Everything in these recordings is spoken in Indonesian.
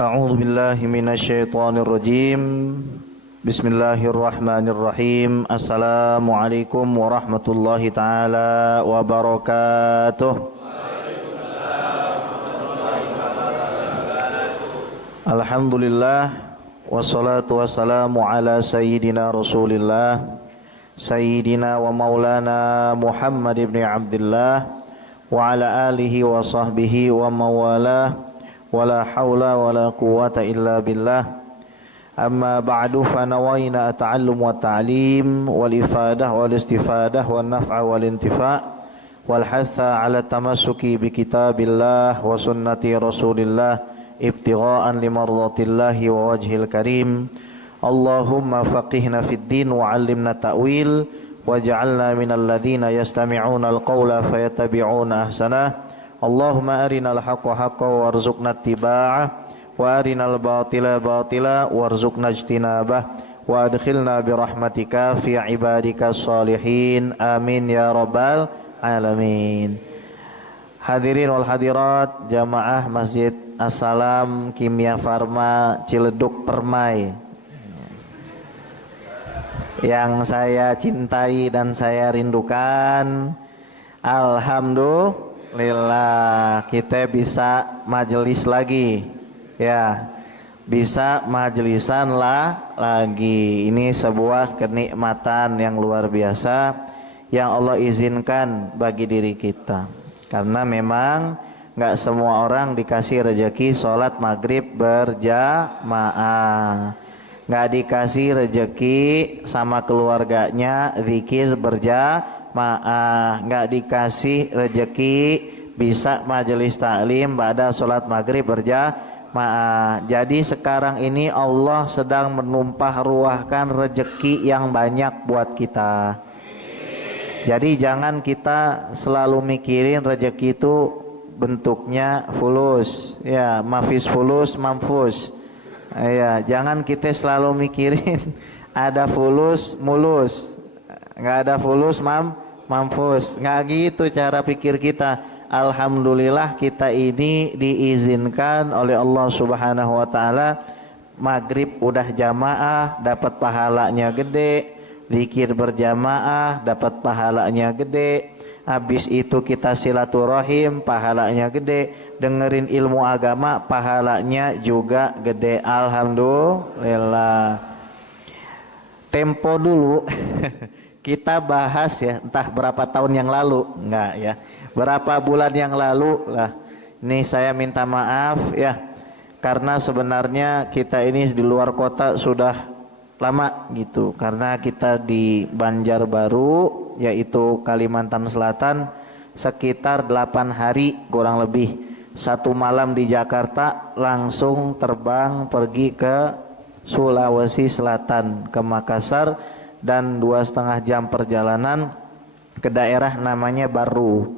A'udzu billahi minasyaitonir rajim. Bismillahirrahmanirrahim. Assalamualaikum warahmatullahi taala wabarakatuh. Alhamdulillah wassalatu wassalamu ala sayyidina Rasulillah sayyidina wa maulana Muhammad ibn Abdullah wa ala alihi wa sahbihi wa mawalah. Wala haula wala quwwata illa billah. Amma ba'du fa nawayna at-ta'allum wa ta'lim wal ifadah wal istifadah wan naf'a wal intifa' wal hatha 'ala tamassuki bi kitabillah wa sunnati Rasulillah ibtigha'an limardatillahi wa wajhil karim. Allahumma faqihna fid din wa 'allimna ta'wil waj'alna minal ladzina yastami'una al-qawla fayattabi'una ahsanah. Allahumma arinal haqqa haqqan warzuqna ittiba'ah wa arinal batila batila warzuqna ijtinabah wa adkhilna birahmatika fi ibadika salihin amin ya rabbal alamin. Hadirin wal hadirat jamaah Masjid As-Salam Kimia Farma Ciledug Permai yang saya cintai dan saya rindukan, alhamdulillah kita bisa majelis lagi ya, bisa majelisan lagi. Ini sebuah kenikmatan yang luar biasa yang Allah izinkan bagi diri kita, karena memang gak semua orang dikasih rezeki sholat maghrib berjamaah, gak dikasih rezeki sama keluarganya zikir berjamaah, nggak dikasih rejeki bisa majelis taklim pada sholat maghrib berjamaah. Jadi sekarang ini Allah sedang menumpah ruahkan rejeki yang banyak buat kita. Jadi jangan kita selalu mikirin rejeki itu bentuknya fulus, ya mafis fulus mamfus. Ya, jangan kita selalu mikirin ada fulus mulus, nggak ada fulus mampus, nggak gitu cara pikir kita. Alhamdulillah kita ini diizinkan oleh Allah Subhanahu wa taala maghrib udah jamaah dapat pahalanya gede, zikir berjamaah dapat pahalanya gede, habis itu kita silaturahim pahalanya gede, dengerin ilmu agama pahalanya juga gede. Alhamdulillah. Tempo dulu kita bahas ya, entah berapa tahun yang lalu, enggak ya, berapa bulan yang lalu lah. Ini saya minta maaf ya, karena sebenarnya kita ini di luar kota sudah lama gitu, karena kita di Banjarbaru yaitu Kalimantan Selatan sekitar 8 hari kurang lebih. 1 malam di Jakarta, langsung terbang pergi ke Sulawesi Selatan, ke Makassar, dan 2,5 jam perjalanan ke daerah namanya Baru.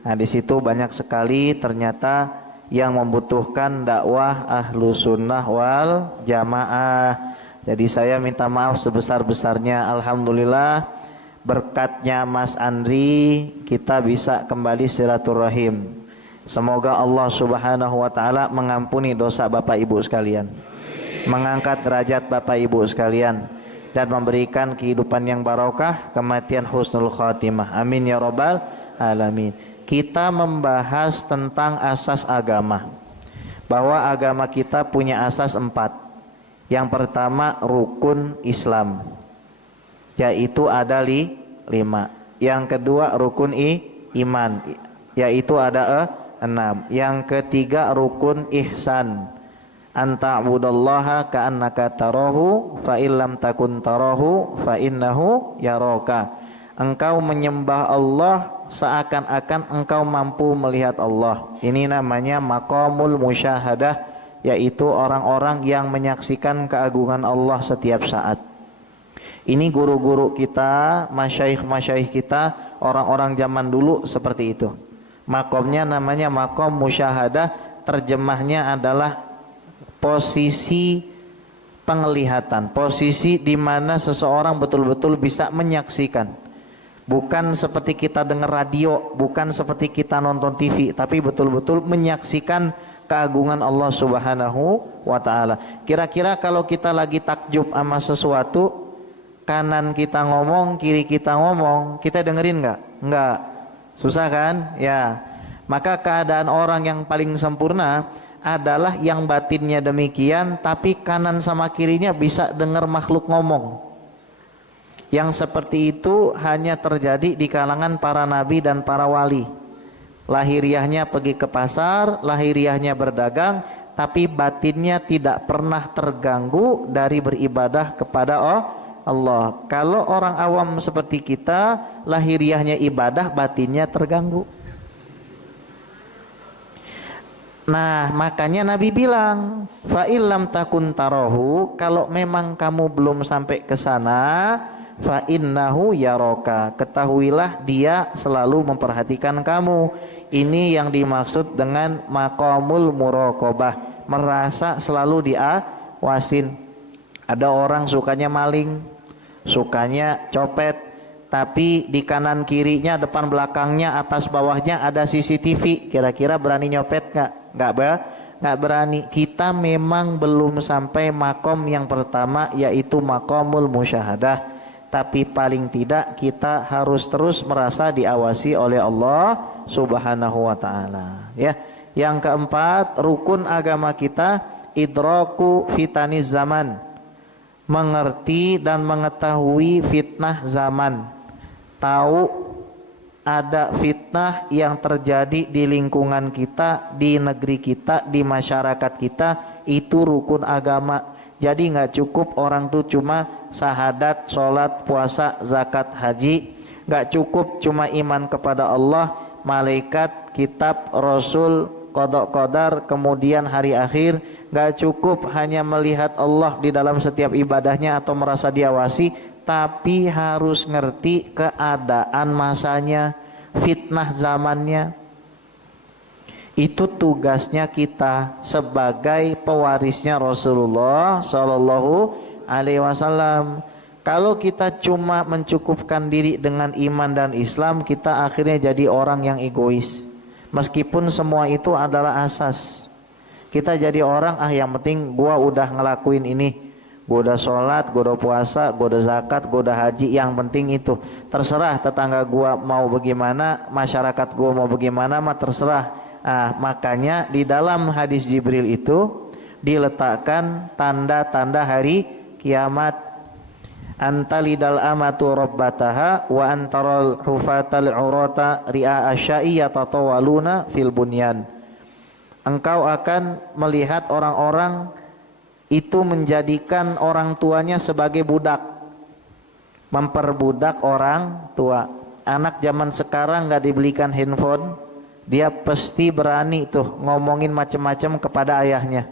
Nah di situ banyak sekali ternyata yang membutuhkan dakwah ahlu sunnah wal jamaah. Jadi saya minta maaf sebesar-besarnya. Alhamdulillah berkatnya Mas Andri kita bisa kembali silaturahim. Semoga Allah Subhanahu wa taala mengampuni dosa Bapak Ibu sekalian, mengangkat derajat Bapak Ibu sekalian, dan memberikan kehidupan yang barokah, kematian husnul khatimah. Amin ya rabbal alamin. Kita membahas tentang asas agama, bahwa agama kita punya asas 4. Yang pertama rukun Islam, yaitu ada 5. Yang kedua rukun iman, yaitu ada 6. Yang ketiga rukun ihsan, anta'budallaha ka'annaka tarahu fa illam takun tarahu fa innahu yaraka. Engkau menyembah Allah seakan-akan engkau mampu melihat Allah. Ini namanya maqamul musyahadah, yaitu orang-orang yang menyaksikan keagungan Allah setiap saat. Ini guru-guru kita, masyaikh-masyaikh kita, orang-orang zaman dulu seperti itu. Maqamnya namanya maqam musyahadah, terjemahnya adalah posisi penglihatan, posisi di mana seseorang betul-betul bisa menyaksikan. Bukan seperti kita dengar radio, bukan seperti kita nonton TV, tapi betul-betul menyaksikan keagungan Allah Subhanahu wa taala. Kira-kira kalau kita lagi takjub sama sesuatu, kanan kita ngomong, kiri kita ngomong, kita dengerin nggak? Nggak. Susah kan? Ya. Maka keadaan orang yang paling sempurna adalah yang batinnya demikian, tapi kanan sama kirinya bisa dengar makhluk ngomong. Yang seperti itu hanya terjadi di kalangan para nabi dan para wali. Lahiriahnya pergi ke pasar, lahiriahnya berdagang, tapi batinnya tidak pernah terganggu dari beribadah kepada Allah. Kalau orang awam seperti kita, lahiriahnya ibadah, batinnya terganggu. Nah, makanya Nabi bilang, fa illam takun tarahu, kalau memang kamu belum sampai ke sana, fa innahu yaraka, ketahuilah dia selalu memperhatikan kamu. Ini yang dimaksud dengan maqamul muraqabah, merasa selalu diawasin. Ada orang sukanya maling, sukanya copet, tapi di kanan kirinya, depan belakangnya, atas bawahnya ada CCTV. Kira-kira berani nyopet nggak? Nggak berani. Kita memang belum sampai makom yang pertama, yaitu makomul musyahadah. Tapi paling tidak kita harus terus merasa diawasi oleh Allah Subhanahu wa taala. Ya. Yang keempat, rukun agama kita idraku fitaniz zaman. Mengerti dan mengetahui fitnah zaman. Tahu ada fitnah yang terjadi di lingkungan kita, di negeri kita, di masyarakat kita, itu rukun agama. Jadi nggak cukup orang tuh cuma syahadat, sholat, puasa, zakat, haji. Nggak cukup cuma iman kepada Allah, malaikat, kitab, rasul, qada qadar, kemudian hari akhir. Nggak cukup hanya melihat Allah di dalam setiap ibadahnya atau merasa diawasi, tapi harus ngerti keadaan masanya, fitnah zamannya. Itu tugasnya kita sebagai pewarisnya Rasulullah Shallallahu Alaihi Wasallam. Kalau kita cuma mencukupkan diri dengan iman dan Islam, kita akhirnya jadi orang yang egois. Meskipun semua itu adalah asas. Kita jadi orang, yang penting gua udah ngelakuin ini. Gue udah sholat, gue udah puasa, gue udah zakat, gue udah haji. Yang penting itu. Terserah tetangga gue mau bagaimana, masyarakat gue mau bagaimana, mah terserah. Makanya di dalam hadis Jibril itu diletakkan tanda-tanda hari kiamat. Antalidal amatu rabbataha wa antaral hufatal urata ri'a asyai yatatawaluna fil bunyan. Engkau akan melihat orang-orang itu menjadikan orang tuanya sebagai budak, memperbudak orang tua. Anak zaman sekarang nggak dibelikan handphone, dia pasti berani tuh ngomongin macam-macam kepada ayahnya.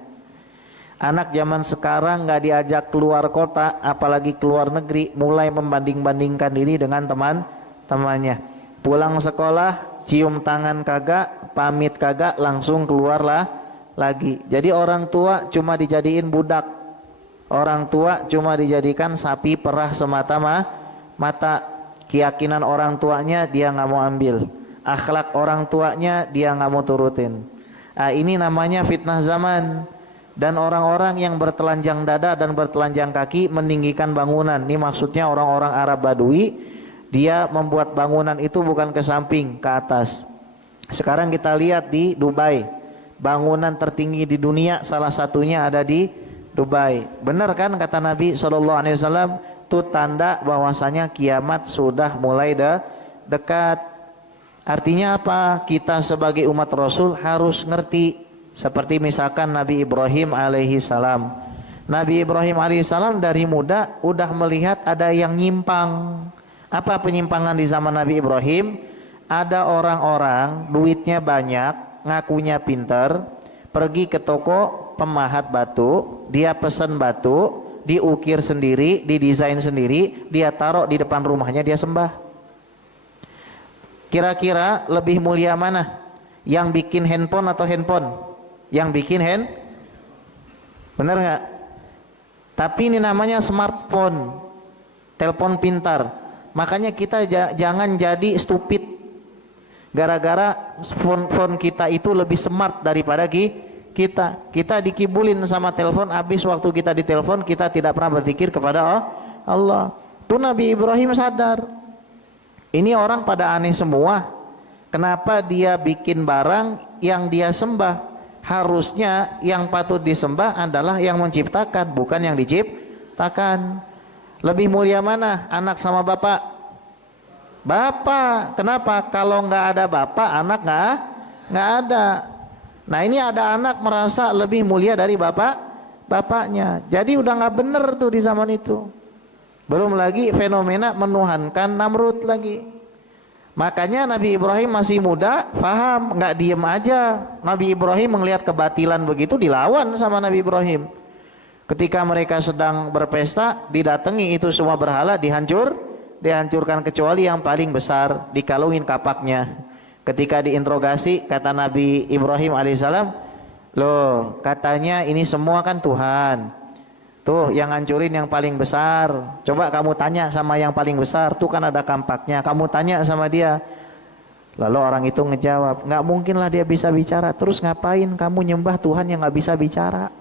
Anak zaman sekarang nggak diajak keluar kota, apalagi keluar negeri, mulai membanding-bandingkan diri dengan teman-temannya. Pulang sekolah, cium tangan kagak, pamit kagak, langsung keluarlah lagi. Jadi orang tua cuma dijadiin budak. Orang tua cuma dijadikan sapi perah semata-mata. Keyakinan orang tuanya dia nggak mau ambil. Akhlak orang tuanya dia nggak mau turutin. Ini namanya fitnah zaman. Dan orang-orang yang bertelanjang dada dan bertelanjang kaki meninggikan bangunan. Ini maksudnya orang-orang Arab Badui. Dia membuat bangunan itu bukan ke samping, ke atas. Sekarang kita lihat di Dubai. Bangunan tertinggi di dunia salah satunya ada di Dubai. Benar kan kata Nabi SAW, itu tanda bahwasanya kiamat sudah mulai dekat. Artinya apa? Kita sebagai umat Rasul harus ngerti. Seperti misalkan Nabi Ibrahim alaihi salam. Nabi Ibrahim alaihi salam dari muda udah melihat ada yang nyimpang. Apa penyimpangan di zaman Nabi Ibrahim? Ada orang-orang duitnya banyak, ngakunya pinter, pergi ke toko pemahat batu, dia pesen batu, diukir sendiri, didesain sendiri, dia taruh di depan rumahnya, dia sembah. Kira-kira lebih mulia mana? Yang bikin handphone atau handphone? Yang bikin bener nggak? Tapi ini namanya smartphone, telepon pintar. Makanya kita jangan jadi stupid. Gara-gara phone kita itu lebih smart daripada kita dikibulin sama telepon, habis waktu kita ditelepon kita tidak pernah berzikir kepada Allah. Tuh Nabi Ibrahim sadar, ini orang pada aneh semua, kenapa dia bikin barang yang dia sembah? Harusnya yang patut disembah adalah yang menciptakan, bukan yang diciptakan. Lebih mulia mana anak sama bapak? Bapak. Kenapa? Kalau nggak ada bapak, anak nggak ada. Nah ini ada anak merasa lebih mulia dari bapaknya. Jadi udah nggak bener tuh di zaman itu. Belum lagi fenomena menuhankan Namrud lagi. Makanya Nabi Ibrahim masih muda, faham, nggak diem aja. Nabi Ibrahim melihat kebatilan begitu, dilawan sama Nabi Ibrahim. Ketika mereka sedang berpesta, didatangi itu semua berhala, dihancurkan kecuali yang paling besar, dikalungin kapaknya. Ketika diinterogasi, kata Nabi Ibrahim alaihissalam, loh katanya ini semua kan Tuhan, tuh yang hancurin yang paling besar, coba kamu tanya sama yang paling besar, tuh kan ada kampaknya, kamu tanya sama dia. Lalu orang itu ngejawab, nggak mungkin lah dia bisa bicara, terus ngapain kamu nyembah Tuhan yang nggak bisa bicara?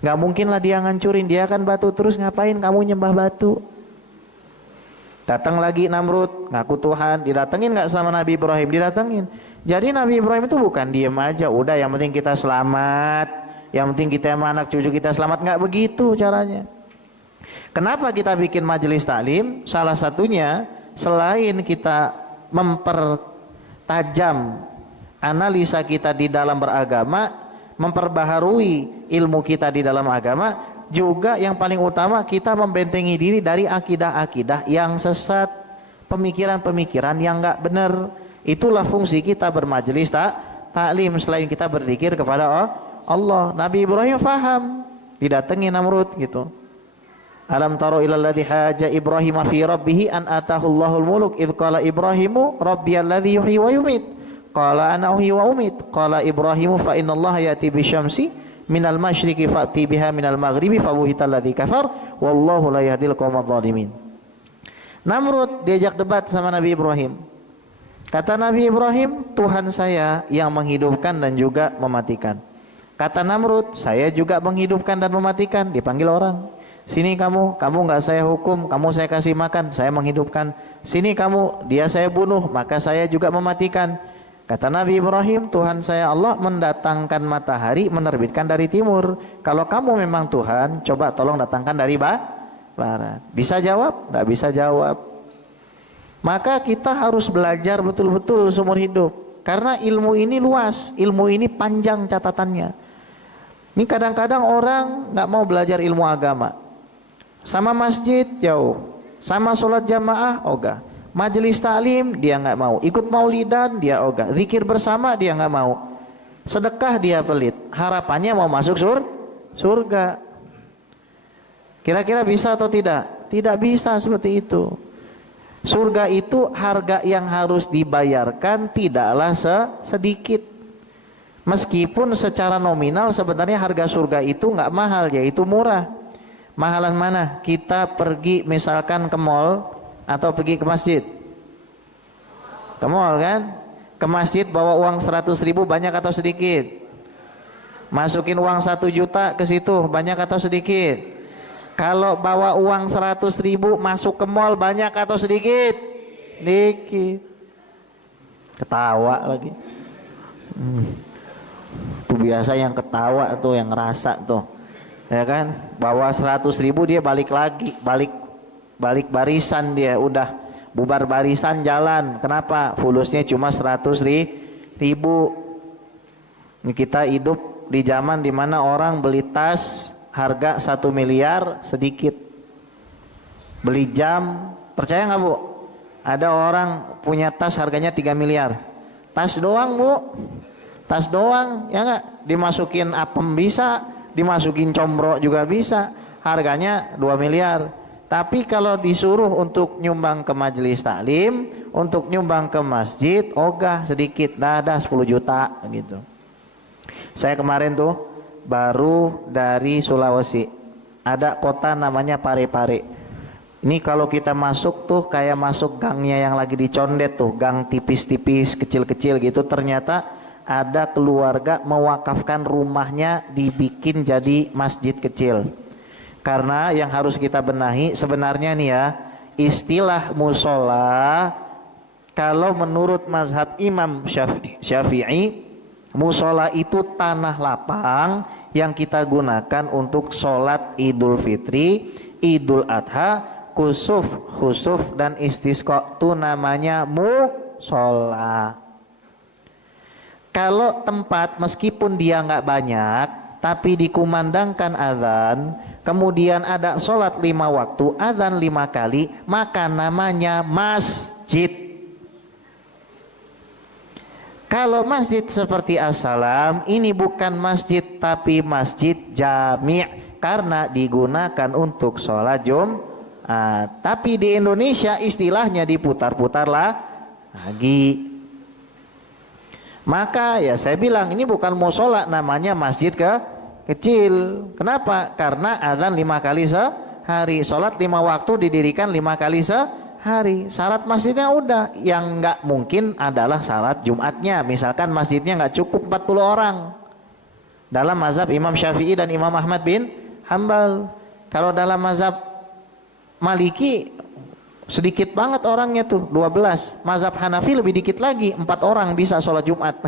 Nggak mungkin lah dia ngancurin, dia kan batu, terus ngapain kamu nyembah batu? Datang lagi Namrud, ngaku Tuhan, didatengin nggak sama Nabi Ibrahim? Didatengin. Jadi Nabi Ibrahim itu bukan diem aja, udah yang penting kita selamat, yang penting kita sama anak cucu kita selamat, nggak begitu caranya. Kenapa kita bikin majelis taklim? Salah satunya selain kita mempertajam analisa kita di dalam beragama, memperbaharui ilmu kita di dalam agama, juga yang paling utama kita membentengi diri dari akidah-akidah yang sesat, pemikiran-pemikiran yang nggak benar. Itulah fungsi kita bermajelis taklim selain kita berzikir kepada Allah. Nabi Ibrahim faham, didatangi Namrud gitu. Alam taro ilal ladzi haja Ibrahim fi rabbih an atahu Allahul muluk id qala Ibrahimu rabbiyalladzi yuhyi wa yumit qala ana uhyi wa umit qala Ibrahimu fa innallaha yati bisyamsi minal masyriqi fa'ti biha minal maghribi fabuhital ladzi kafar wallahu la yahdil qaumadz zalimin. Namrud diajak debat sama Nabi Ibrahim. Kata Nabi Ibrahim, Tuhan saya yang menghidupkan dan juga mematikan. Kata Namrud, saya juga menghidupkan dan mematikan. Dipanggil orang, sini kamu nggak saya hukum, kamu saya kasih makan, saya menghidupkan. Sini kamu, dia saya bunuh, maka saya juga mematikan. Kata Nabi Ibrahim, Tuhan saya Allah mendatangkan matahari, menerbitkan dari timur. Kalau kamu memang Tuhan, coba tolong datangkan dari barat. Bisa jawab? Tidak bisa jawab. Maka kita harus belajar betul-betul seumur hidup. Karena ilmu ini luas, ilmu ini panjang catatannya. Ini kadang-kadang orang nggak mau belajar ilmu agama. Sama masjid jauh, sama sholat jamaah ogah. Majelis taklim dia nggak mau, ikut maulidan dia ogah, zikir bersama dia nggak mau, sedekah dia pelit, harapannya mau masuk surga. Kira-kira bisa atau tidak? Tidak bisa seperti itu. Surga itu harga yang harus dibayarkan tidaklah sedikit. Meskipun secara nominal sebenarnya harga surga itu nggak mahal, yaitu murah. Mahalan mana? Kita pergi misalkan ke mall atau pergi ke masjid? Ke mall kan? Ke masjid bawa uang 100.000 banyak atau sedikit? Masukin uang 1 juta ke situ banyak atau sedikit? Kalau bawa uang 100.000 masuk ke mall banyak atau sedikit? Dikit. Ketawa lagi. Itu biasa yang ketawa tuh, yang ngerasa tuh, ya kan? Bawa 100.000 dia balik lagi, balik barisan, dia udah bubar barisan jalan. Kenapa? Fulusnya cuma 100.000. Kita hidup di zaman dimana orang beli tas harga 1 miliar sedikit, beli jam, percaya nggak Bu? Ada orang punya tas harganya 3 miliar, tas doang Bu, tas doang, ya nggak? Dimasukin apem bisa, dimasukin combro juga bisa, harganya 2 miliar. Tapi kalau disuruh untuk nyumbang ke majelis taklim, untuk nyumbang ke masjid, ogah sedikit, dah 10 juta gitu. Saya kemarin tuh baru dari Sulawesi, ada kota namanya Parepare. Ini kalau kita masuk tuh kayak masuk gangnya yang lagi dicondet tuh, gang tipis-tipis, kecil-kecil gitu. Ternyata ada keluarga mewakafkan rumahnya dibikin jadi masjid kecil. Karena yang harus kita benahi sebenarnya nih ya, istilah musola kalau menurut mazhab Imam Syafi'i, musola itu tanah lapang yang kita gunakan untuk sholat Idul Fitri, Idul Adha, khusuf dan istisqa, itu namanya musola. Kalau tempat meskipun dia nggak banyak tapi dikumandangkan azan, kemudian ada sholat 5 waktu, azan 5 kali, maka namanya masjid. Kalau masjid seperti As-Salam, ini bukan masjid tapi masjid jami' karena digunakan untuk sholat Jumat. Tapi di Indonesia istilahnya diputar-putar lagi. Maka ya saya bilang ini bukan musola, namanya masjid kecil. Kenapa? Karena azan 5 kali sehari, sholat 5 waktu didirikan 5 kali sehari. Syarat masjidnya udah, yang nggak mungkin adalah syarat Jumatnya. Misalkan masjidnya nggak cukup 40 orang. Dalam mazhab Imam Syafi'i dan Imam Ahmad bin Hambal. Kalau dalam mazhab Maliki sedikit banget orangnya tuh, 12. Mazhab Hanafi lebih dikit lagi, 4 orang bisa sholat Jumat.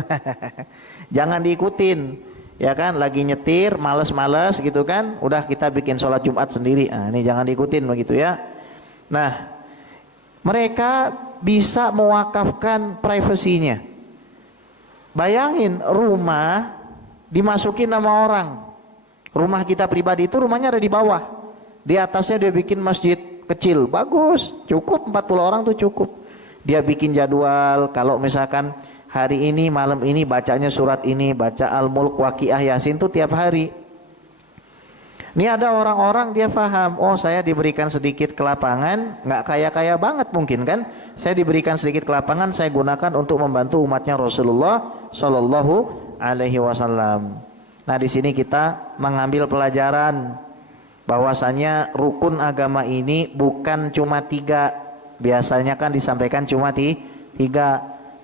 Jangan diikutin, ya kan, lagi nyetir males-males gitu kan, udah kita bikin sholat Jumat sendiri. Nah, ini jangan diikutin begitu ya. Nah, mereka bisa mewakafkan privasinya. Bayangin rumah dimasukin nama orang. Rumah kita pribadi itu rumahnya ada di bawah, di atasnya dia bikin masjid kecil, bagus, cukup 40 orang tuh cukup. Dia bikin jadwal, kalau misalkan hari ini malam ini bacanya surat ini, baca Al-Mulk, Waqiah, Yasin tuh tiap hari. Ini ada orang-orang dia paham, oh saya diberikan sedikit kelapangan, nggak kaya-kaya banget mungkin kan, saya diberikan sedikit kelapangan, saya gunakan untuk membantu umatnya Rasulullah Shallallahu Alaihi Wasallam. Nah di sini kita mengambil pelajaran bahwasanya rukun agama ini bukan cuma 3, biasanya kan disampaikan cuma 3,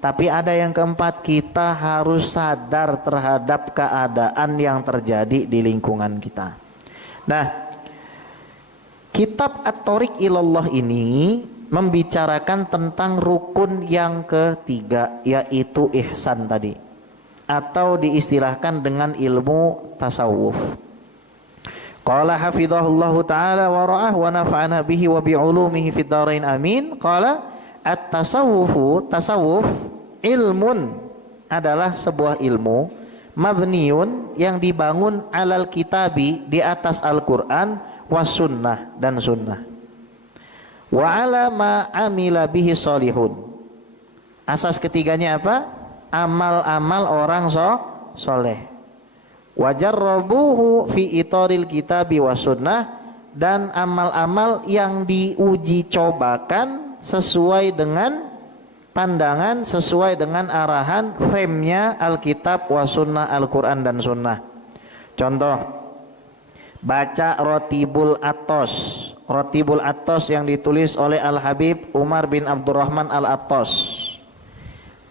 tapi ada yang keempat, kita harus sadar terhadap keadaan yang terjadi di lingkungan kita. Nah, kitab At-Thariq Ilallah ini membicarakan tentang rukun yang ketiga, yaitu ihsan tadi, atau diistilahkan dengan ilmu tasawuf. Qala hafidhahullahu ta'ala wa ra'ah wa nafa'ana bihi wa bi'ulumihi fid dharain amin. Qala at-tasawufu, tasawuf ilmun, adalah sebuah ilmu, mabniun, yang dibangun alal kitabi, di atas Al-Quran, was sunnah, dan sunnah, wa ala ma amila bihi solihun. Asas ketiganya apa? Amal-amal orang soleh. Wajarrabuhu fi itoril kitabi wa sunnah, dan amal-amal yang diuji cobakan sesuai dengan pandangan, sesuai dengan arahan frame-nya Alkitab wa sunnah, Al-Quran dan sunnah. Contoh, baca Rotibul Atos. Rotibul Atos yang ditulis oleh Al-Habib Umar bin Abdurrahman Al-Atos,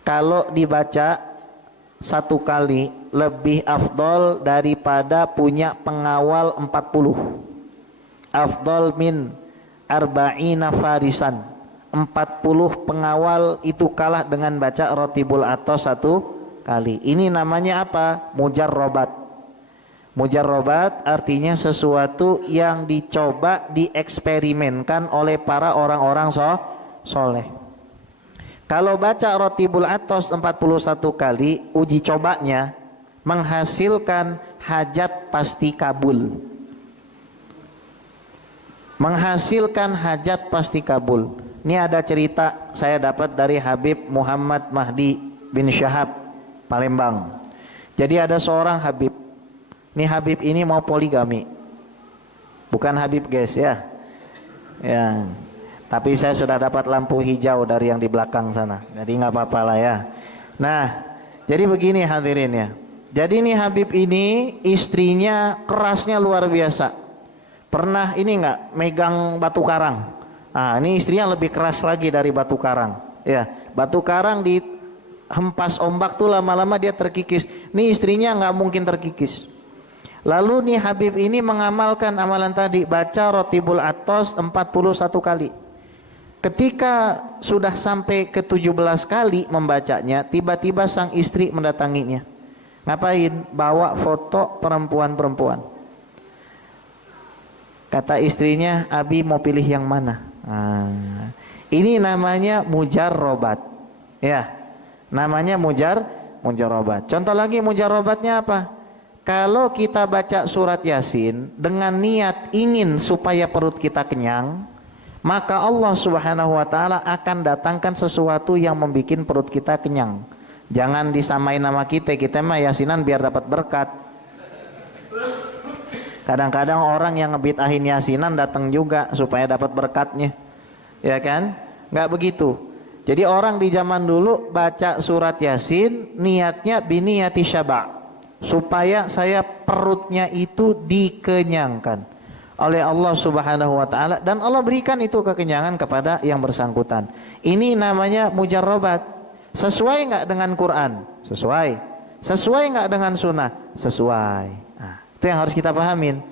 kalau dibaca 1 kali lebih afdol daripada punya pengawal 40. Afdol min arba'ina farisan. 40 pengawal itu kalah dengan baca Rotibul Atos 1 kali. Ini namanya apa? Mujarrobat. Mujarrobat artinya sesuatu yang dicoba, dieksperimenkan oleh para orang-orang soleh. Kalau baca Rotibul Atos 41 kali, uji cobanya menghasilkan hajat pasti kabul. Menghasilkan hajat pasti kabul. Ini ada cerita saya dapat dari Habib Muhammad Mahdi bin Syahab, Palembang. Jadi ada seorang Habib. Ini Habib ini mau poligami. Bukan Habib guys ya. Ya. Tapi saya sudah dapat lampu hijau dari yang di belakang sana, jadi nggak apa-apa lah ya. Nah, jadi begini hadirin ya. Jadi ini Habib ini istrinya kerasnya luar biasa. Pernah ini nggak megang batu karang? Nah, ini istrinya lebih keras lagi dari batu karang. Ya, batu karang hempas ombak tuh lama-lama dia terkikis. Nih istrinya nggak mungkin terkikis. Lalu nih Habib ini mengamalkan amalan tadi, baca Rotibul Atos 41 kali. Ketika sudah sampai ke 17 kali membacanya, tiba-tiba sang istri mendatanginya. Ngapain? Bawa foto perempuan-perempuan. Kata istrinya, Abi mau pilih yang mana? Ini namanya mujarrobat. Ya, namanya mujarrobat. Contoh lagi mujarrobatnya apa? Kalau kita baca surat Yasin dengan niat ingin supaya perut kita kenyang, maka Allah Subhanahu wa taala akan datangkan sesuatu yang membuat perut kita kenyang. Jangan disamain nama kita mah yasinan biar dapat berkat. Kadang-kadang orang yang ngebitahin yasinan datang juga supaya dapat berkatnya. Ya kan? Enggak begitu. Jadi orang di zaman dulu baca surat Yasin niatnya biniyati syaba', supaya saya perutnya itu dikenyangkan oleh Allah Subhanahu wa taala, dan Allah berikan itu kekenyangan kepada yang bersangkutan. Ini namanya mujarrobat. Sesuai enggak dengan Quran? Sesuai. Sesuai enggak dengan sunnah? Sesuai. Nah, itu yang harus kita pahamin.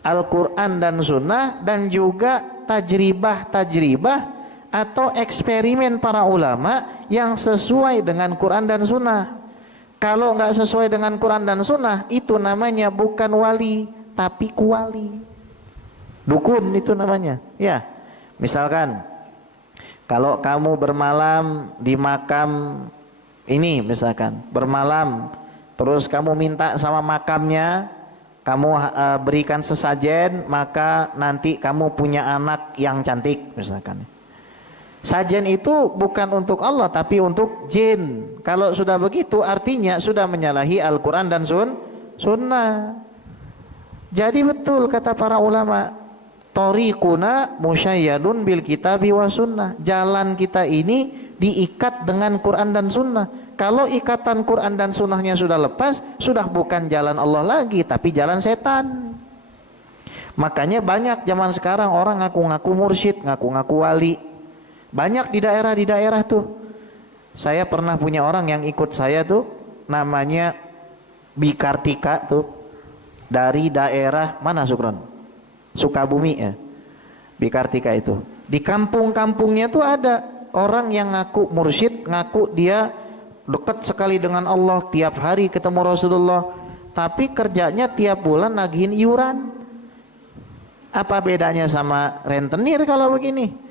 Al-Quran dan sunnah, dan juga tajribah atau eksperimen para ulama yang sesuai dengan Quran dan sunnah. Kalau nggak sesuai dengan Quran dan sunnah, itu namanya bukan wali, tapi kuali. Dukun itu namanya. Ya, misalkan kalau kamu bermalam di makam ini, misalkan bermalam, terus kamu minta sama makamnya, kamu berikan sesajen, maka nanti kamu punya anak yang cantik, misalkan. Sajen itu bukan untuk Allah tapi untuk jin. Kalau sudah begitu artinya sudah menyalahi Al-Quran dan sunnah. Jadi betul kata para ulama, Thoriquna musyayyadun bil kitabi wa sunnah. Jalan kita ini diikat dengan Quran dan sunnah. Kalau ikatan Quran dan sunnahnya sudah lepas, sudah bukan jalan Allah lagi tapi jalan setan. Makanya banyak zaman sekarang orang ngaku-ngaku mursyid, ngaku-ngaku wali. Banyak di daerah tuh. Saya pernah punya orang yang ikut saya tuh, namanya Bikartika tuh, dari daerah mana Sukron? Sukabumi ya. Bikartika itu. Di kampung-kampungnya tuh ada orang yang ngaku mursyid, ngaku dia dekat sekali dengan Allah, tiap hari ketemu Rasulullah, tapi kerjanya tiap bulan nagihin iuran. Apa bedanya sama rentenir kalau begini?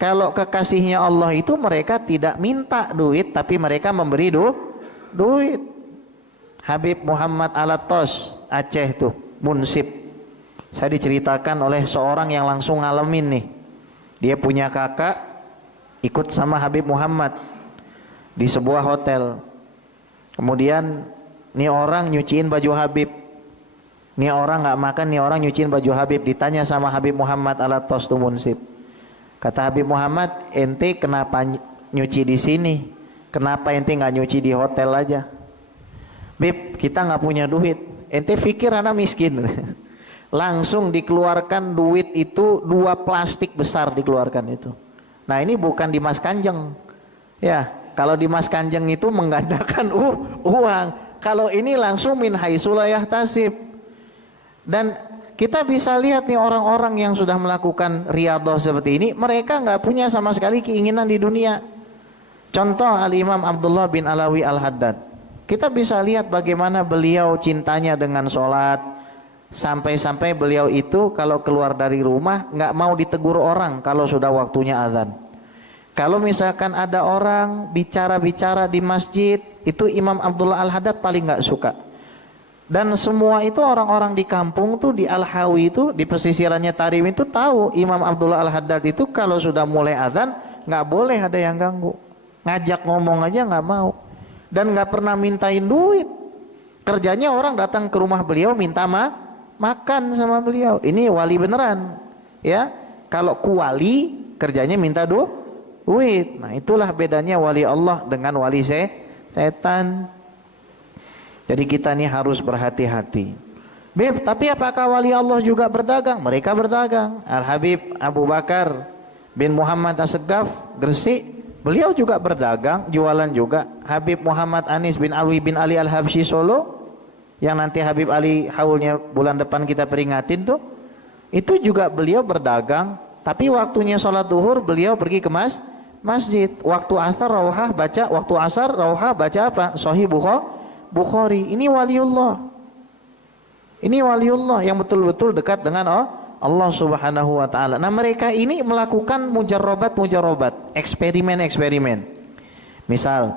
Kalau kekasihnya Allah itu mereka tidak minta duit, tapi mereka memberi duit. Habib Muhammad Alatos Aceh tuh, munsib. Saya diceritakan oleh seorang yang langsung ngalamin nih. Dia punya kakak ikut sama Habib Muhammad di sebuah hotel. Kemudian nih orang nyuciin baju Habib. Nih orang nggak makan, nih orang nyuciin baju Habib. Ditanya sama Habib Muhammad Alatos tuh munsib. Kata Habib Muhammad, ente kenapa nyuci di sini? Kenapa ente nggak nyuci di hotel aja? Bib, kita nggak punya duit. Ente pikir anak miskin? Langsung dikeluarkan duit itu 2 plastik besar dikeluarkan itu. Nah ini bukan di Mas Kanjeng. Ya, kalau di Mas Kanjeng itu menggandakan uang. Kalau ini langsung min haitsu la yahtasib. Dan kita bisa lihat nih orang-orang yang sudah melakukan riyadhah seperti ini, mereka nggak punya sama sekali keinginan di dunia. Contoh Al-Imam Abdullah bin Alawi Al-Haddad. Kita bisa lihat bagaimana beliau cintanya dengan sholat. Sampai-sampai beliau itu kalau keluar dari rumah nggak mau ditegur orang kalau sudah waktunya azan. Kalau misalkan ada orang bicara-bicara di masjid, itu Imam Abdullah Al-Haddad paling nggak suka. Dan semua itu orang-orang di kampung tuh, di Al-Hawi itu, di pesisirannya Tarim itu tahu Imam Abdullah Al-Haddad itu kalau sudah mulai azan nggak boleh ada yang ganggu. Ngajak ngomong aja nggak mau. Dan nggak pernah mintain duit. Kerjanya orang datang ke rumah beliau minta makan sama beliau. Ini wali beneran. Ya, kalau kuwali kerjanya minta duit. Nah itulah bedanya wali Allah dengan wali setan. Jadi kita ini harus berhati-hati. Beb, tapi apakah wali Allah juga berdagang? Mereka berdagang. Al-Habib Abu Bakar bin Muhammad As-Segaf Gresik Beliau juga berdagang, jualan juga. Habib Muhammad Anis bin Alwi bin Ali Al-Habsyi Solo, yang nanti Habib Ali haulnya bulan depan kita peringatin tuh, itu juga beliau berdagang. Tapi waktunya sholat duhur beliau pergi ke masjid. Waktu asar rauhah baca, waktu asar rauhah baca apa? Sahih Bukhari. Ini waliullah. Ini waliullah yang betul-betul dekat dengan Allah Subhanahu wa taala. Nah, mereka ini melakukan mujarrobat, eksperimen. Misal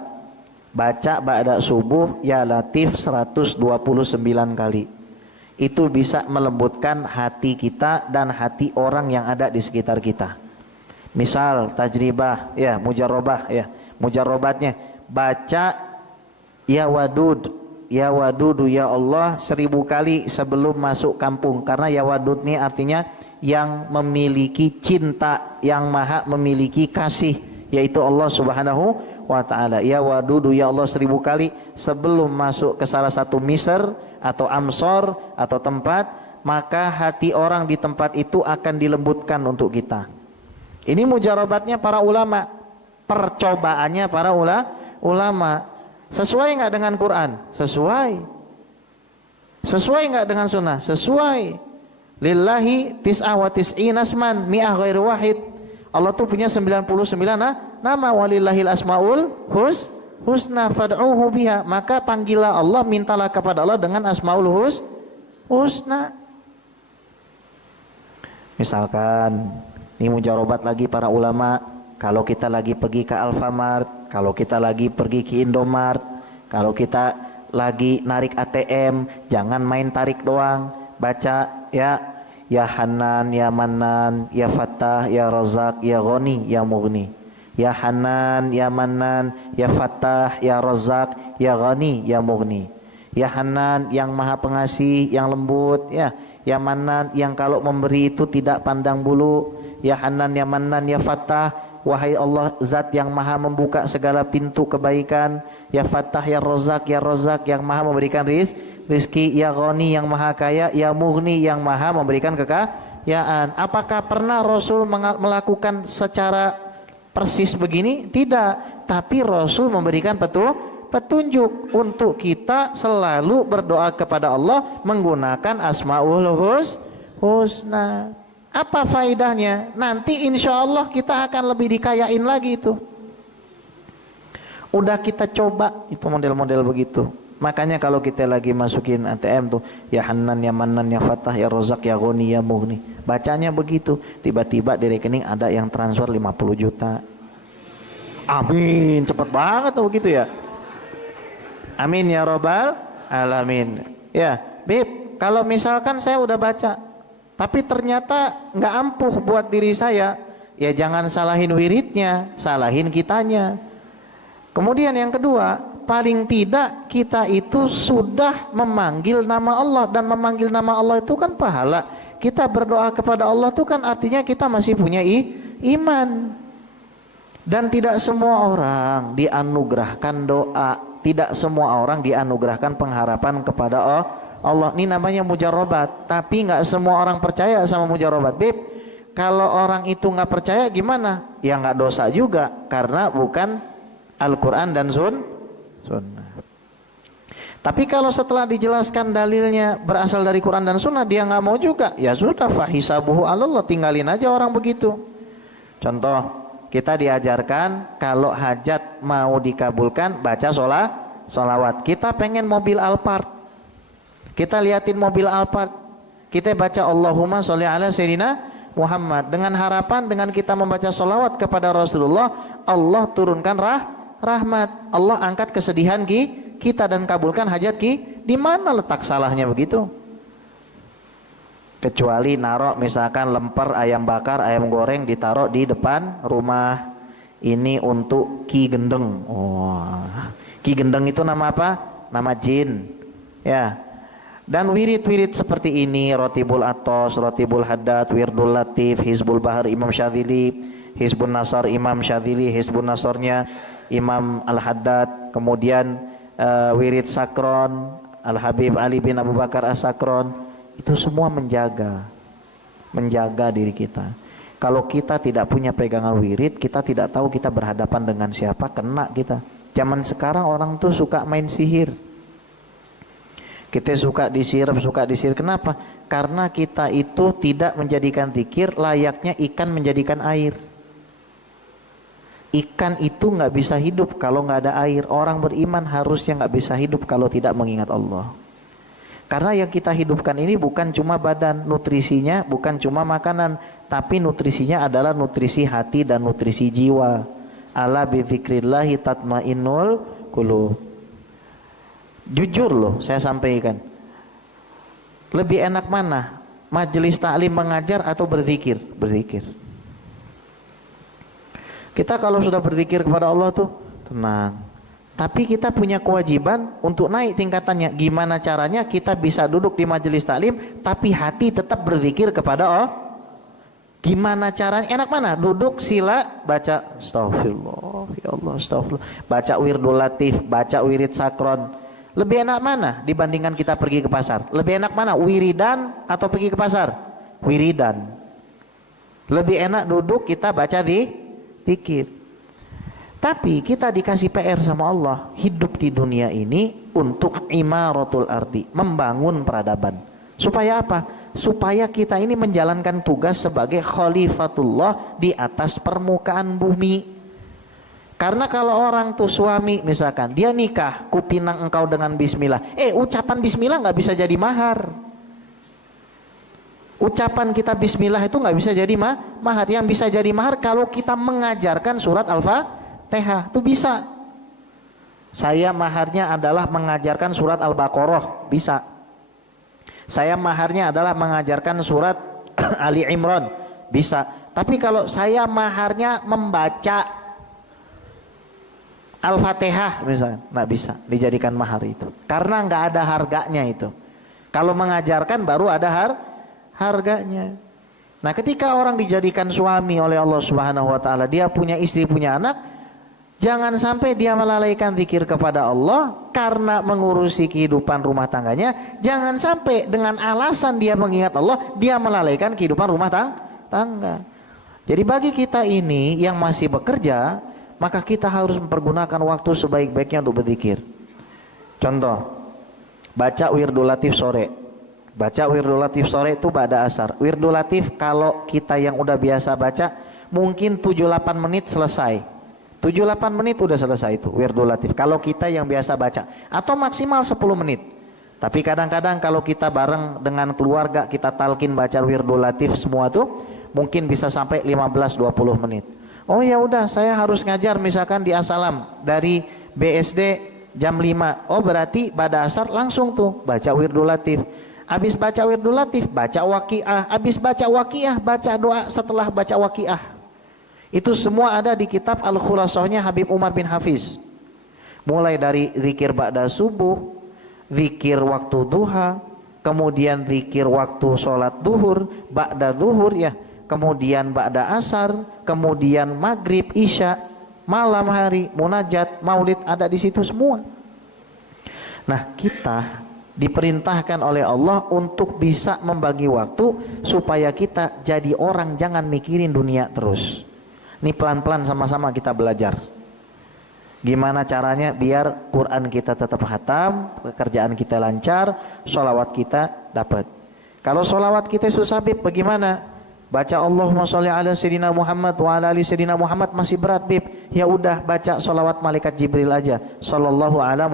baca ba'da subuh ya Latif 129 kali. Itu bisa melembutkan hati kita dan hati orang yang ada di sekitar kita. Misal tajribah ya, mujarrobatnya baca ya Wadudu ya Allah 1000 kali sebelum masuk kampung. Karena ya Wadud ini artinya yang memiliki cinta, yang maha memiliki kasih, yaitu Allah Subhanahu wa ta'ala. Ya Wadudu ya Allah 1000 kali sebelum masuk ke salah satu misr atau amsor atau tempat, maka hati orang di tempat itu akan dilembutkan untuk kita. Ini mujarobatnya para ulama, percobaannya para ulama. Sesuai nggak dengan Quran? Sesuai. Sesuai nggak dengan sunnah? Sesuai. Lillahi tis'a wa tis'ina asman mi'ah ghairu wahid. Allah tuh punya 99 nama. Walillahil asmaul husna fad'uhu biha. Maka panggillah Allah, mintalah kepada Allah dengan asmaul husna. Misalkan ini mujarobat lagi para ulama. Kalau kita lagi pergi ke Alfamart, kalau kita lagi pergi ke Indomart, kalau kita lagi narik ATM, jangan main tarik doang. Baca ya Hanan, ya Manan, ya Fattah, ya Razak, ya Ghani, ya Mughni. Ya Hanan, ya Manan, ya Fattah, ya Razak, ya Ghani, ya Mughni. Ya Hanan yang maha pengasih, yang lembut, ya Manan yang kalau memberi itu tidak pandang bulu. Ya Hanan, ya Manan, ya Fattah, wahai Allah zat yang maha membuka segala pintu kebaikan. Ya Fattah, ya Razak yang maha memberikan rizki. Ya Ghani yang maha kaya. Ya Mughni yang maha memberikan kekayaan. Apakah pernah Rasul melakukan secara persis begini? Tidak. Tapi Rasul memberikan petunjuk untuk kita selalu berdoa kepada Allah menggunakan Asmaul Husna. Apa faedahnya? Nanti insya Allah kita akan lebih dikayain lagi itu. Udah kita coba itu model-model begitu. Makanya kalau kita lagi masukin ATM tuh ya Hanan, ya Manan, ya Fattah, ya Razak, ya Ghani, ya Mughni, bacanya begitu. Tiba-tiba di rekening ada yang transfer 50 juta. Amin, cepet banget tuh begitu ya. Amin ya Rabbal Alamin. Ya Bib, kalau misalkan saya udah baca tapi ternyata nggak ampuh buat diri saya, ya jangan salahin wiridnya, salahin kitanya. Kemudian yang kedua, paling tidak kita itu sudah memanggil nama Allah, dan memanggil nama Allah itu kan pahala. Kita berdoa kepada Allah itu kan artinya kita masih punya iman. Dan tidak semua orang dianugerahkan doa, tidak semua orang dianugerahkan pengharapan kepada Allah. Ini namanya mujarrobat. Tapi nggak semua orang percaya sama mujarrobat. Bib, kalau orang itu nggak percaya gimana? Ya nggak dosa juga, karena bukan Al-Quran dan Sunnah. Tapi kalau setelah dijelaskan dalilnya berasal dari Quran dan Sunnah, dia nggak mau juga, ya sudah, fahisabuhu Allah, tinggalin aja orang begitu. Contoh, kita diajarkan kalau hajat mau dikabulkan baca sholawat. Kita pengen mobil Alphard, kita liatin mobil Alphard, kita baca Allahumma sholli ala sayyidina Muhammad, dengan harapan dengan kita membaca sholawat kepada Rasulullah, Allah turunkan rahmat, Allah angkat kesedihan kita dan kabulkan hajat Di mana letak salahnya begitu? Kecuali narok misalkan lemper ayam bakar, ayam goreng ditaruh di depan rumah, ini untuk Ki Gendeng. Ki Gendeng itu nama apa? Nama jin. Ya. Dan wirid-wirid seperti ini, Rotibul Atos, Rotibul Haddad, Wirdul Latif, Hizbul Bahar Imam Syadzili, Hizbun Nasar Imam Syadzili, Hizbun Nasarnya Imam Al-Haddad, kemudian wirid Sakron Al-Habib Ali bin Abu Bakar As-Sakron, itu semua menjaga diri kita. Kalau kita tidak punya pegangan wirid, kita tidak tahu kita berhadapan dengan siapa, kena kita. Zaman sekarang orang tuh suka main sihir. Kita suka disihir. Kenapa? Karena kita itu tidak menjadikan zikir layaknya ikan menjadikan air. Ikan itu nggak bisa hidup kalau nggak ada air. Orang beriman harusnya nggak bisa hidup kalau tidak mengingat Allah. Karena yang kita hidupkan ini bukan cuma badan, nutrisinya bukan cuma makanan, tapi nutrisinya adalah nutrisi hati dan nutrisi jiwa. Ala bidzikrillahi tatmainnul qulub. Jujur loh saya sampaikan, lebih enak mana? Majelis taklim mengajar atau berzikir? Berzikir. Kita kalau sudah berzikir kepada Allah tuh tenang. Tapi kita punya kewajiban untuk naik tingkatannya. Gimana caranya kita bisa duduk di majelis taklim tapi hati tetap berzikir kepada Allah? Gimana caranya? Enak mana? Duduk sila, baca astagfirullah, ya Allah astagfirullah, baca wirdul latif, baca wirid sakron. Lebih enak mana dibandingkan kita pergi ke pasar? Lebih enak mana? Wiridan atau pergi ke pasar? Wiridan. Lebih enak duduk kita baca zikir. Tapi kita dikasih PR sama Allah, hidup di dunia ini untuk imaratul ardi, membangun peradaban. Supaya apa? Supaya kita ini menjalankan tugas sebagai khalifatullah di atas permukaan bumi. Karena kalau orang tuh suami misalkan, dia nikah, kupinang engkau dengan bismillah. Ucapan bismillah nggak bisa jadi mahar. Ucapan kita bismillah itu nggak bisa jadi mahar. Yang bisa jadi mahar kalau kita mengajarkan surat Al-Fatihah, itu bisa. Saya maharnya adalah mengajarkan surat Al-Baqarah, bisa. Saya maharnya adalah mengajarkan surat Ali Imran, bisa. Tapi kalau saya maharnya membaca Al-Fatihah misalnya, nggak bisa dijadikan mahar itu. Karena nggak ada harganya itu. Kalau mengajarkan baru ada harganya. Nah, ketika orang dijadikan suami oleh Allah Subhanahu wa taala, dia punya istri, punya anak, jangan sampai dia melalaikan zikir kepada Allah karena mengurusi kehidupan rumah tangganya. Jangan sampai dengan alasan dia mengingat Allah, dia melalaikan kehidupan rumah tangga. Jadi bagi kita ini yang masih bekerja, maka kita harus mempergunakan waktu sebaik-baiknya untuk berzikir. Contoh, baca wirdul latif sore. Baca wirdul latif sore itu ba'da asar. Wirdul latif kalau kita yang udah biasa baca, mungkin 7-8 menit selesai. 7-8 menit udah selesai itu wirdul latif kalau kita yang biasa baca, atau maksimal 10 menit. Tapi kadang-kadang kalau kita bareng dengan keluarga, kita talkin baca wirdul latif semua tuh mungkin bisa sampai 15-20 menit. Oh ya udah, saya harus ngajar misalkan di Asalam dari BSD jam 5. Oh berarti pada asar langsung tuh baca wirdul latif. Habis baca wirdul latif, baca waqiah. Habis baca waqiah, baca doa setelah baca waqiah. Itu semua ada di kitab Al-Khulasahnya Habib Umar bin Hafiz. Mulai dari zikir ba'da subuh, zikir waktu duha, kemudian zikir waktu sholat duhur, ba'da duhur ya, kemudian ba'da asar, kemudian maghrib, isya, malam hari, munajat, maulid, ada di situ semua. Nah, kita diperintahkan oleh Allah untuk bisa membagi waktu supaya kita jadi orang jangan mikirin dunia terus. Ini pelan-pelan sama-sama kita belajar. Gimana caranya biar Quran kita tetap khatam, pekerjaan kita lancar, sholawat kita dapat. Kalau sholawat kita susah, Bib, bagaimana? Baca Allahumma sholli ala sayyidina Muhammad wa ala ali sayyidina Muhammad masih berat, Bib. Ya udah baca sholawat malaikat Jibril aja. Sallallahu ala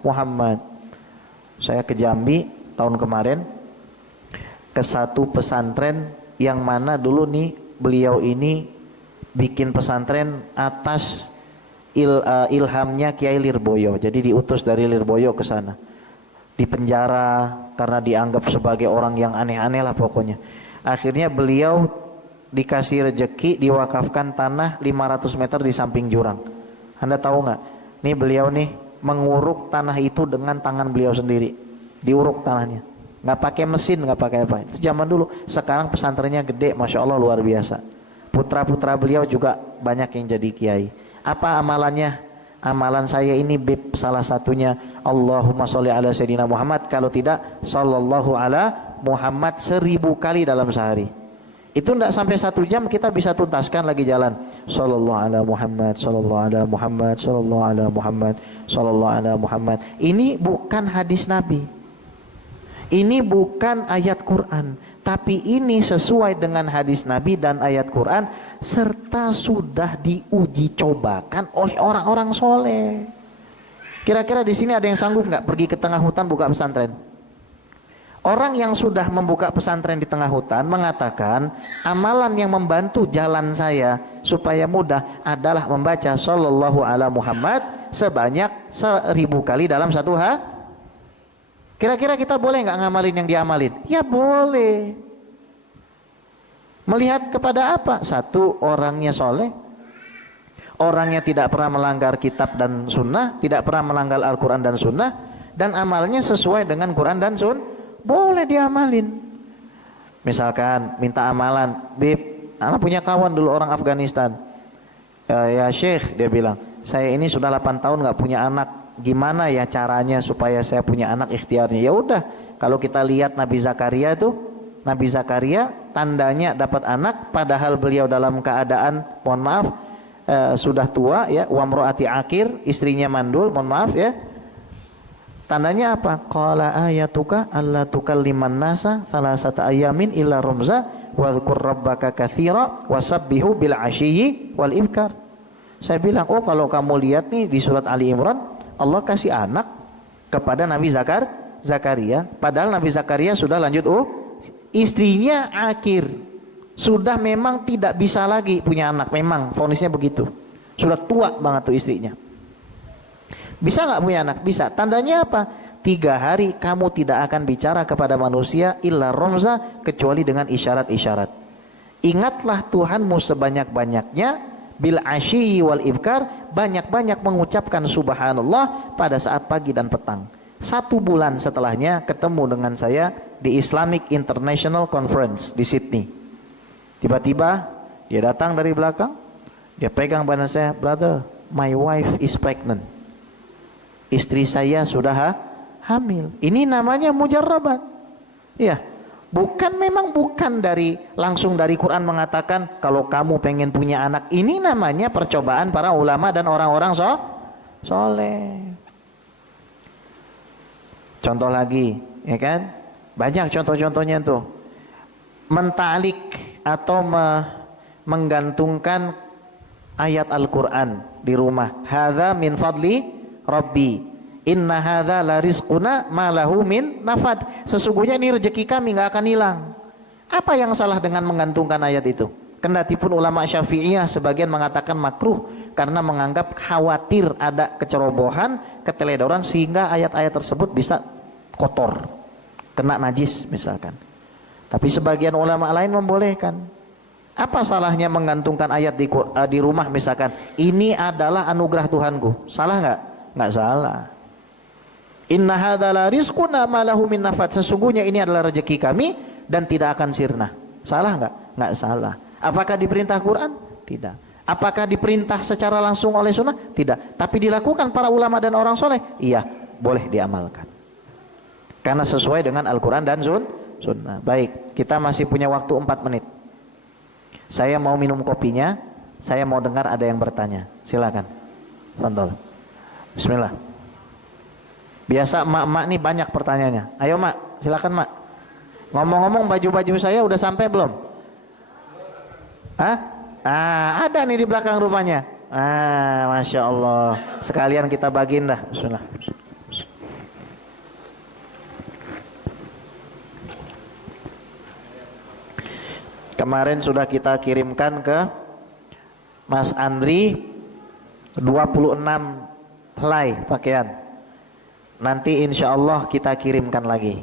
Muhammad. Saya ke Jambi tahun kemarin, ke satu pesantren yang mana dulu nih beliau ini bikin pesantren atas ilhamnya Kiai Lirboyo. Jadi diutus dari Lirboyo ke sana. Di penjara karena dianggap sebagai orang yang aneh-aneh lah pokoknya. Akhirnya beliau dikasih rejeki diwakafkan tanah 500 meter di samping jurang. Anda tahu nggak? Nih beliau nih menguruk tanah itu dengan tangan beliau sendiri. Diuruk tanahnya. Nggak pakai mesin, nggak pakai apa. Itu zaman dulu. Sekarang pesantrennya gede, Masya Allah luar biasa. Putra-putra beliau juga banyak yang jadi kiai. Apa amalannya? Amalan saya ini, Bib, salah satunya Allahumma sholli ala sayyidina Muhammad. Kalau tidak, sallallahu ala Muhammad 1000 kali dalam sehari. Itu tidak sampai 1 jam kita bisa tuntaskan lagi jalan. Sallallahu ala Muhammad, sallallahu ala Muhammad, sallallahu ala Muhammad, sallallahu ala Muhammad. Ini bukan hadis Nabi. Ini bukan ayat Quran, tapi ini sesuai dengan hadis Nabi dan ayat Quran, serta sudah diuji cobakan oleh orang-orang soleh. Kira-kira di sini ada yang sanggup nggak pergi ke tengah hutan buka pesantren? Orang yang sudah membuka pesantren di tengah hutan mengatakan, amalan yang membantu jalan saya supaya mudah adalah membaca sallallahu ala Muhammad sebanyak 1000 kali dalam 1 hari. Kira-kira kita boleh nggak ngamalin yang diamalin? Ya boleh. Melihat kepada apa? 1, orangnya soleh, orangnya tidak pernah melanggar kitab dan sunnah, tidak pernah melanggar Al-Quran dan sunnah, dan amalnya sesuai dengan Quran dan sunnah. Boleh diamalin. Misalkan minta amalan, Bib, anak punya kawan dulu orang Afghanistan. Ya Syekh, dia bilang, saya ini sudah 8 tahun nggak punya anak. Gimana ya caranya supaya saya punya anak ikhtiarnya? Ya udah, kalau kita lihat Nabi Zakaria itu, Nabi Zakaria tandanya dapat anak, padahal beliau dalam keadaan, mohon maaf, sudah tua ya, wamroati akir, istrinya mandul, mohon maaf ya. Tandanya apa? Qala ayatuka alla tukalliman nasa salasata ayamin illa rumza wadhkur rabbaka katsira wasabbihu bil ashiyyi wal ibkar. Saya bilang, oh kalau kamu lihat nih di surat Ali Imran, Allah kasih anak kepada Nabi Zakaria, padahal Nabi Zakaria sudah lanjut istrinya akir, sudah memang tidak bisa lagi punya anak, memang vonisnya begitu, sudah tua banget tuh istrinya. Bisa nggak punya anak? Bisa. Tandanya apa? 3 hari kamu tidak akan bicara kepada manusia illa romza, kecuali dengan isyarat-isyarat. Ingatlah Tuhanmu sebanyak-banyaknya, bil ashyi wal ibkar, banyak-banyak mengucapkan subhanallah pada saat pagi dan petang. 1 bulan setelahnya ketemu dengan saya di Islamic International Conference di Sydney. Tiba-tiba dia datang dari belakang, dia pegang badan saya, brother, my wife is pregnant. Istri saya sudah hamil. Ini namanya mujarrabat. Ya, memang bukan langsung dari Quran mengatakan kalau kamu pengen punya anak. Ini namanya percobaan para ulama dan orang-orang soleh. Contoh lagi, ya kan? Banyak contoh-contohnya tuh. Mentalik atau menggantungkan ayat Al-Quran di rumah. Hadza min fadli Rabbi, inna hadza la rizquna ma lahu min nafad. Sesungguhnya ini rezeki kami nggak akan hilang. Apa yang salah dengan menggantungkan ayat itu? Kendati pun ulama Syafi'iyah sebagian mengatakan makruh karena menganggap khawatir ada kecerobohan, keteledoran sehingga ayat-ayat tersebut bisa kotor, kena najis misalkan. Tapi sebagian ulama lain membolehkan. Apa salahnya menggantungkan ayat di rumah misalkan? Ini adalah anugerah Tuhanku. Salah nggak? Nggak salah. Inna hadza la rizquna ma lahu min nafad. Sesungguhnya ini adalah rezeki kami dan tidak akan sirna. Salah nggak? Nggak salah. Apakah diperintah Quran? Tidak. Apakah diperintah secara langsung oleh sunnah? Tidak. Tapi dilakukan para ulama dan orang soleh? Iya, boleh diamalkan. Karena sesuai dengan Al-Quran dan sunnah. Baik, kita masih punya waktu 4 menit. Saya mau minum kopinya, saya mau dengar ada yang bertanya. Silakan. Tonton. Bismillah. Biasa emak-emak nih banyak pertanyaannya. Ayo mak, silakan mak. Ngomong-ngomong baju-baju saya udah sampai belum? Hah? Ada nih di belakang rumahnya. Masya Allah. Sekalian kita bagiin dah. Bismillah. Kemarin sudah kita kirimkan ke Mas Andri 26 helai pakaian. Nanti insya Allah kita kirimkan lagi.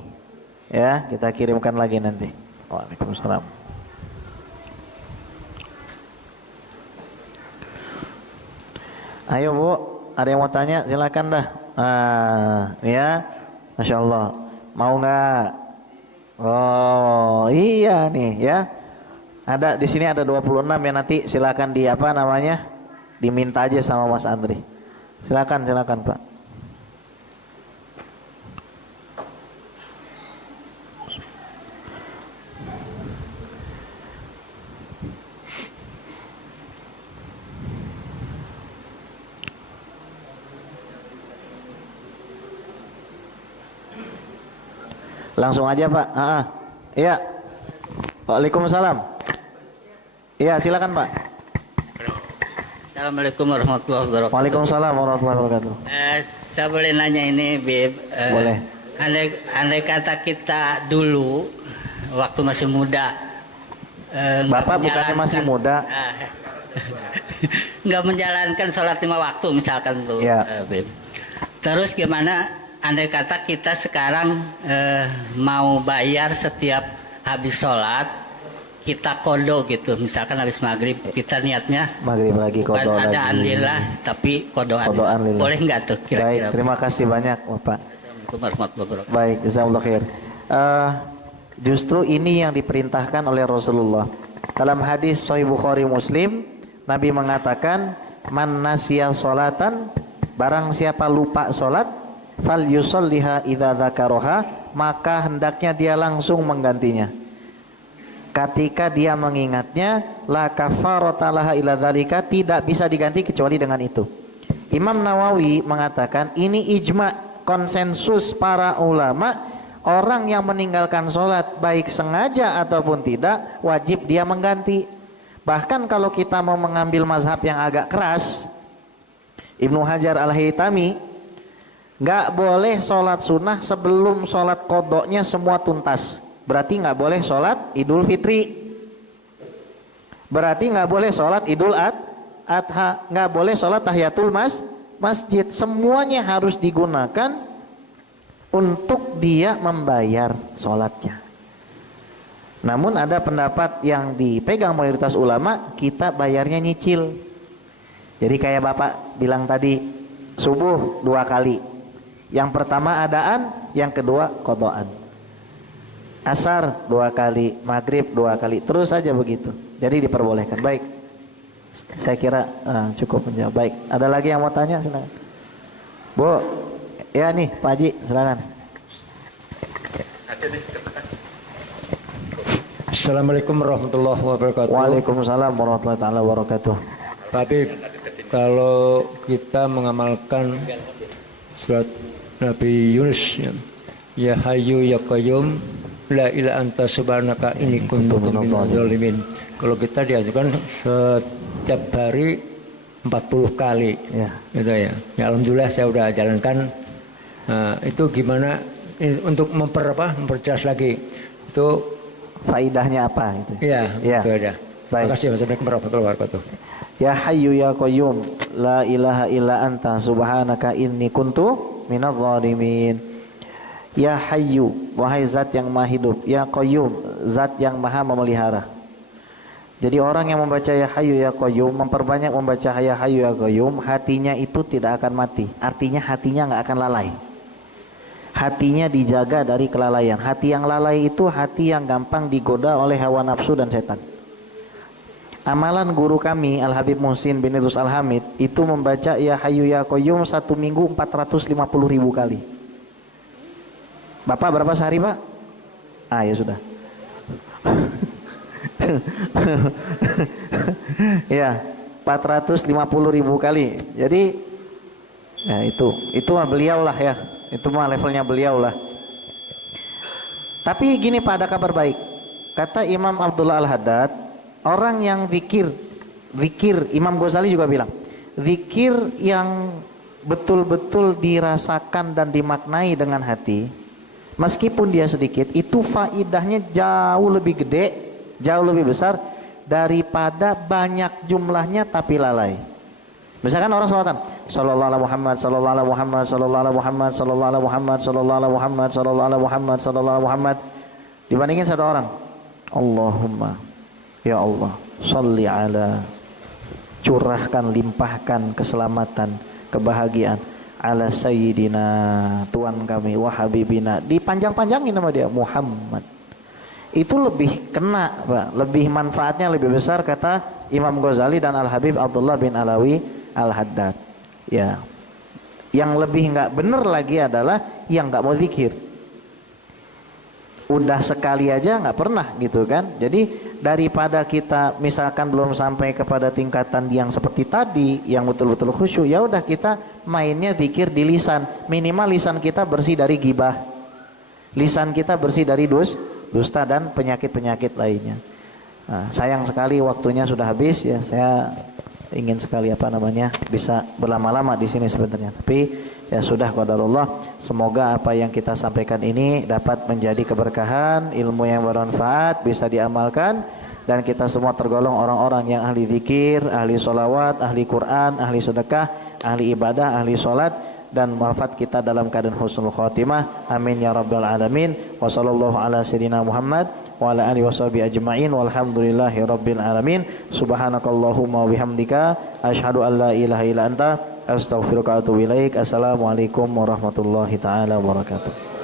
Ya, kita kirimkan lagi nanti. Waalaikumsalam. Ayo Bu, ada yang mau tanya? Silakan dah. Ya, Masya Allah. Mau nggak? Oh iya nih ya. Ada di sini ada 26 ya, nanti silakan diminta aja sama Mas Andri. Silakan Pak. Langsung aja Pak. Iya. Waalaikumsalam. Iya silakan Pak. Assalamualaikum warahmatullahi wabarakatuh. Waalaikumsalam warahmatullahi wabarakatuh. Saya boleh nanya ini, Bib? Boleh. Andai kata kita dulu waktu masih muda, Bapak bukannya masih muda? Nggak menjalankan sholat 5 waktu misalkan tuh, ya. Bib. Terus gimana? Andai kata kita sekarang mau bayar setiap habis sholat, kita kodo gitu, misalkan habis maghrib kita niatnya maghrib lagi kodo bukan lagi. ada andillah tapi kodoan. Boleh nggak tuh kira-kira? Baik, terima kasih banyak Bapak. Assalamualaikum warahmatullahi wabarakatuh. Baik, jazakallahu khair. Justru ini yang diperintahkan oleh Rasulullah. Dalam hadis Sahih Bukhari Muslim, Nabi mengatakan, "Man nasiya sholatan, barang siapa lupa sholat, fal yusalliha idza dzakaraha, maka hendaknya dia langsung menggantinya. Ketika dia mengingatnya, la kafarata laha illa dzalika, tidak bisa diganti kecuali dengan itu." Imam Nawawi mengatakan ini ijma, konsensus para ulama, orang yang meninggalkan sholat baik sengaja ataupun tidak wajib dia mengganti. Bahkan kalau kita mau mengambil mazhab yang agak keras, Ibnu Hajar Al-Haytami, nggak boleh sholat sunnah sebelum sholat kodoknya semua tuntas. Berarti nggak boleh sholat Idul Fitri, berarti nggak boleh sholat Idul Adha, nggak boleh sholat tahiyatul masjid. Semuanya harus digunakan untuk dia membayar sholatnya. Namun ada pendapat yang dipegang mayoritas ulama, kita bayarnya nyicil. Jadi kayak Bapak bilang tadi, subuh 2 kali. Yang pertama adaan, yang kedua qodoan. Asar 2 kali, maghrib 2 kali, terus saja begitu. Jadi diperbolehkan. Baik, saya kira cukup menjawab. Baik, ada lagi yang mau tanya? Silakan. Bu, ya nih Pak Haji, silakan. Assalamualaikum warahmatullahi wabarakatuh. Waalaikumsalam warahmatullahi wabarakatuh. Tapi kalau kita mengamalkan surat Nabi Yunus, ya Hayyu ya Qayyum la ilaha anta subhanaka inni kuntu minadz zalimin. Kalau kita diajukan setiap hari 40 kali, ya. Gitu ya. Ya alhamdulillah saya sudah jalankan. Itu gimana untuk memperjelas lagi itu faidahnya apa itu? Ya, ya. Itu aja. Baik. Terima kasih. Wassalamualaikum warahmatullahi wabarakatuh. Ya Hayyu ya Qayyum la ilaha illa anta subhanaka inni kuntu minadz zalimin. Ya Hayyu, wahai zat yang maha hidup. Ya Qayyum, zat yang maha memelihara. Jadi orang yang membaca ya Hayyu ya Qayyum, memperbanyak membaca ya Hayyu ya Qayyum, hatinya itu tidak akan mati. Artinya hatinya nggak akan lalai. Hatinya dijaga dari kelalaian. Hati yang lalai itu hati yang gampang digoda oleh hawa nafsu dan setan. Amalan guru kami Al-Habib Muhsin bin Idrus Al-Hamid itu membaca ya Hayyu ya Qayyum 1 minggu 450.000 kali. Bapak berapa sehari Pak? Ya sudah. Ya 450.000 kali. Jadi ya itu mah beliau lah ya. Itu mah levelnya beliau lah. Tapi gini Pak, ada kabar baik. Kata Imam Abdullah Al-Haddad, orang yang zikir, Imam Ghazali juga bilang, zikir yang betul-betul dirasakan dan dimaknai dengan hati, meskipun dia sedikit, itu faidahnya jauh lebih gede, jauh lebih besar daripada banyak jumlahnya tapi lalai. Misalkan orang salawatan, sallallahu alaihi Muhammad, sallallahu alaihi Muhammad, sallallahu alaihi Muhammad, sallallahu alaihi Muhammad, sallallahu alaihi Muhammad, sallallahu alaihi Muhammad, sallallahu alaihi Muhammad, dibandingin satu orang, Allahumma ya Allah, sholli ala, curahkan, limpahkan keselamatan, kebahagiaan ala sayyidina, Tuhan kami, wa habibina, dipanjang-panjangin nama dia, Muhammad. Itu lebih kena Pak, lebih manfaatnya lebih besar kata Imam Ghazali dan Al-Habib Abdullah bin Alawi Al-Haddad. Ya, yang lebih nggak bener lagi adalah yang nggak mau zikir. Udah sekali aja nggak pernah gitu kan. Jadi daripada kita misalkan belum sampai kepada tingkatan yang seperti tadi, yang betul-betul khusyuk, ya udah kita mainnya zikir di lisan. Minimal lisan kita bersih dari ghibah. lisan kita bersih dari dusta dan penyakit-penyakit lainnya. Nah, sayang sekali waktunya sudah habis ya. Saya ingin sekali bisa berlama-lama di sini sebenarnya. Tapi ya sudah, qadarullah. Semoga apa yang kita sampaikan ini dapat menjadi keberkahan, ilmu yang bermanfaat, bisa diamalkan, dan kita semua tergolong orang-orang yang ahli zikir, ahli sholawat, ahli Quran, ahli sedekah, ahli ibadah, ahli sholat, dan wafat kita dalam keadaan husnul khotimah. Amin ya rabbal alamin. Wa sallallahu ala sayyidina Muhammad wa ala alihi washabihi ajma'in walhamdulillahi rabbil alamin. Subhanakallahumma wa bihamdika asyhadu an la ilaha illa anta astaghfiruka wa atubu ilaik. Assalamualaikum warahmatullahi taala wabarakatuh.